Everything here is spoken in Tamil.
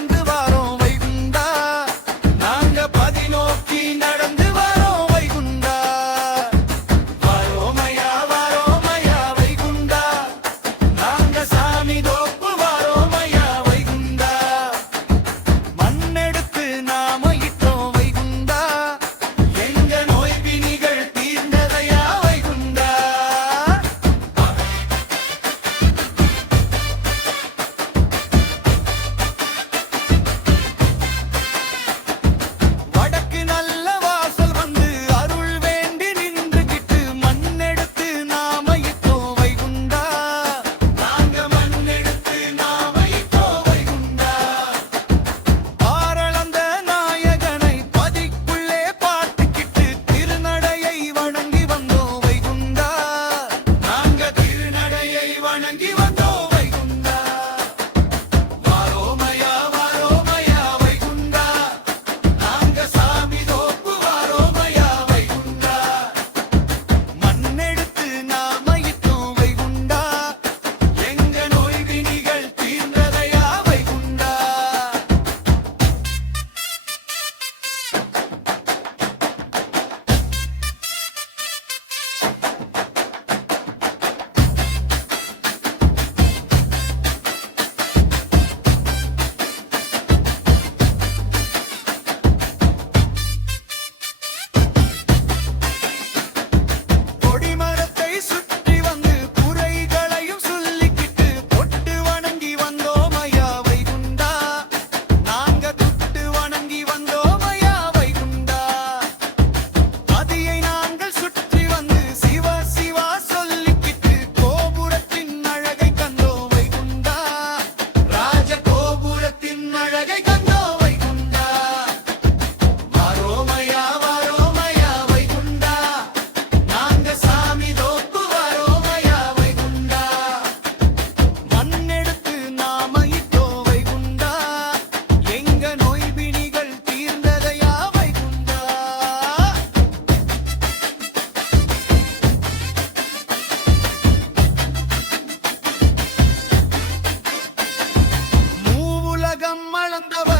நடந்து வாரோம் வைகுண்டா, நாங்க பதி நோக்கி நடந்து வாரோம் வைகுண்டா. வாரோமையா வாரோமையா வைகுண்டா, நாங்க சாமி தோப்பு வாரோமையா வைகுண்டா. மண்ணெடுத்து நாம இட்டோம் வைகுண்டா, எங்க நோய் பிணிகள் தீர்ந்ததையா வைகுண்டா. வடக்கு நல்ல வாசல் வந்து அருள் வேண்டி நின்றுகிட்டு மண்ணெடுத்து நாம இட்டோம் வைகுண்டா, நாங்க மண்ணெடுத்து நாம இட்டோம் வைகுண்டா. ஆரளந்த நாயகனை பதிக்குள்ளே பார்த்துக்கிட்டு திருநடையை வணங்கி வந்தோம் வைகுண்டா, நாங்க திருநடையை வணங்கி வந்தோம் வைகுண்டா. வாரோமையா வாரோமையா வைகுண்டா, நாங்க சாமி தோப்பு வாரோமையா வைகுண்டா. மண்ணெடுத்து நாம இட்டோம் வைகுண்டா, எங்க நோய் வினிகள் தீர்ந்ததையா வைகுண்டா. கொடிமரத்தை சுற்றி வந்து குறைகளையும் சொல்லிக்கிட்டு தொட்டு வணங்கி வந்தோமையா வைகுண்டா, நாங்க தொட்டு வணங்கி வந்தோமையா வைகுண்டா. பதியை நாங்கள் சுற்றி வந்து சிவா சிவா சொல்லிக்கிட்டு கோபுரத்தின் அழகை கண்டோம் வைகுண்டா, ராஜ கோபுரத்தின் அழகை கண்டோம் வைகுண்டா. வாரோமையா வாரோமையா வைகுண்டா, நாங்க சாமி தோப்பு வாரோமையா வைகுண்டா. மண்ணெடுத்து நாம இட்டோம் வைகுண்டா, எங்க நோய் பிணிகள் தீர்ந்ததையா வைகுண்டா. மூவுலகம் அளந்தவர்